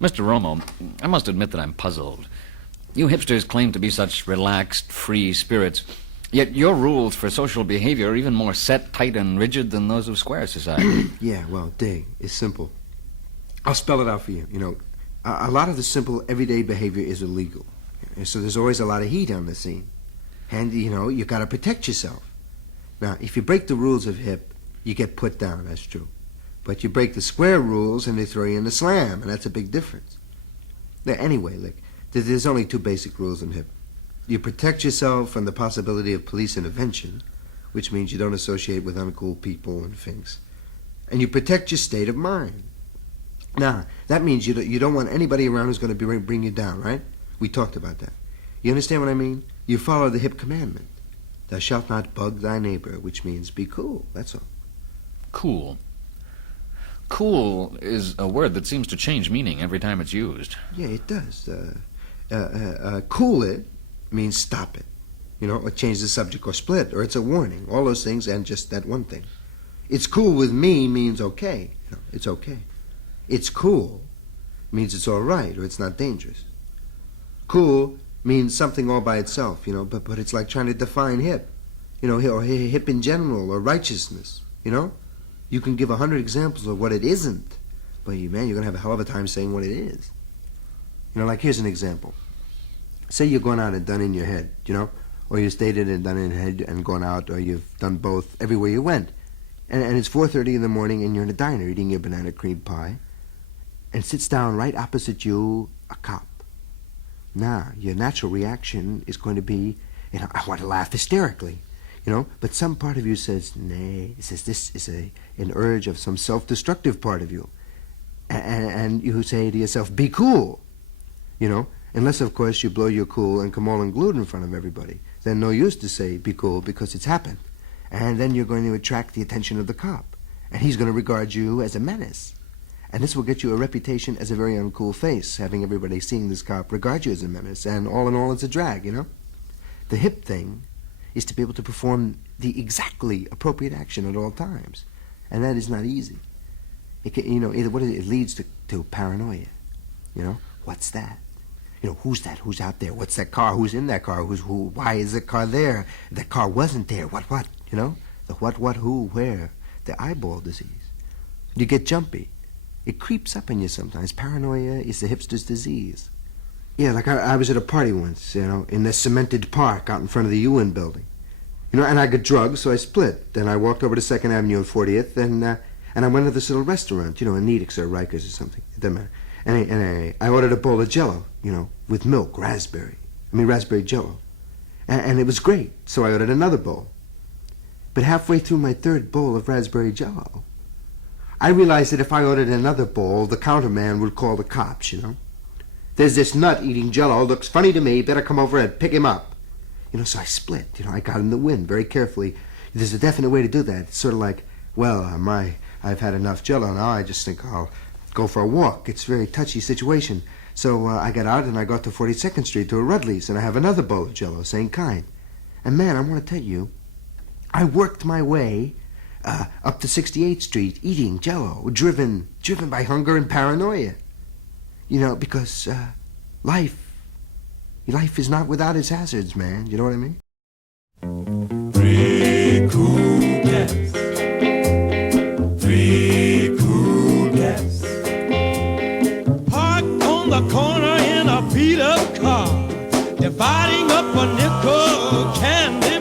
Mr. Romo, I must admit that I'm puzzled. You hipsters claim to be such relaxed, free spirits, yet your rules for social behavior are even more set, tight, and rigid than those of square society. Yeah, well, Dig, it's simple. I'll spell it out for you. A lot of the simple, everyday behavior is illegal. And so there's always a lot of heat on the scene. And, you got to protect yourself. Now, if you break the rules of hip, you get put down, that's true. But you break the square rules and they throw you in the slam, and that's a big difference. Now, anyway, look, there's only two basic rules in hip. You protect yourself from the possibility of police intervention, which means you don't associate with uncool people and things. And you protect your state of mind. Now, that means you don't want anybody around who's going to bring you down, right? We talked about that. You understand what I mean? You follow the hip commandment. Thou shalt not bug thy neighbor, which means be cool, that's all. Cool. Cool is a word that seems to change meaning every time it's used. Yeah, it does. Cool it means stop it. Or change the subject or split, or it's a warning. All those things and just that one thing. It's cool with me means okay. It's okay. It's cool means it's all right or it's not dangerous. Cool means something all by itself, but it's like trying to define hip, or hip in general or righteousness, You can give 100 examples of what it isn't, but man, you're going to have a hell of a time saying what it is. Like here's an example. Say you're going out and done in your head, or you stayed in and done in your head and gone out, or you've done both everywhere you went. And it's 4:30 in the morning and you're in a diner eating your banana cream pie, and sits down right opposite you a cop. Now, your natural reaction is going to be, I want to laugh hysterically, but some part of you says, nay, it says this is an urge of some self-destructive part of you. And you say to yourself, be cool, unless, of course, you blow your cool and come all unglued in front of everybody. Then no use to say, be cool, because it's happened. And then you're going to attract the attention of the cop, and he's going to regard you as a menace. And this will get you a reputation as a very uncool face, having everybody seeing this cop regard you as a menace, and all in all, it's a drag, The hip thing is to be able to perform the exactly appropriate action at all times, and that is not easy. It leads to paranoia. What's that? Who's that? Who's out there? What's that car? Who's in that car? Who? Why is the car there? The car wasn't there. What? The what, who, where? The eyeball disease. You get jumpy. It creeps up in you sometimes. Paranoia is the hipster's disease. Yeah, like I was at a party once, in the cemented park out in front of the UN building. And I got drugged, so I split. Then I walked over to 2nd Avenue and 40th, and I went to this little restaurant, in Nedick's or Rikers or something. It doesn't matter. And I ordered a bowl of Jell-O, with milk, raspberry Jell-O. And it was great, so I ordered another bowl. But halfway through my third bowl of raspberry Jell-O, I realized that if I ordered another bowl, the counterman would call the cops, There's this nut eating Jell-O, looks funny to me, better come over and pick him up. So I split, I got in the wind very carefully. There's a definite way to do that. It's sort of like, well, I've had enough Jell-O now, I just think I'll go for a walk. It's a very touchy situation. So I got out and I got to 42nd Street to a Rudley's, and I have another bowl of Jell-O, same kind. And man, I want to tell you, I worked my way up to 68th Street eating Jell-O, driven by hunger and paranoia. Because life is not without its hazards, man. You know what I mean? Three cool cats. Three cool cats. Parked on the corner in a beat-up car, dividing up a nickel candy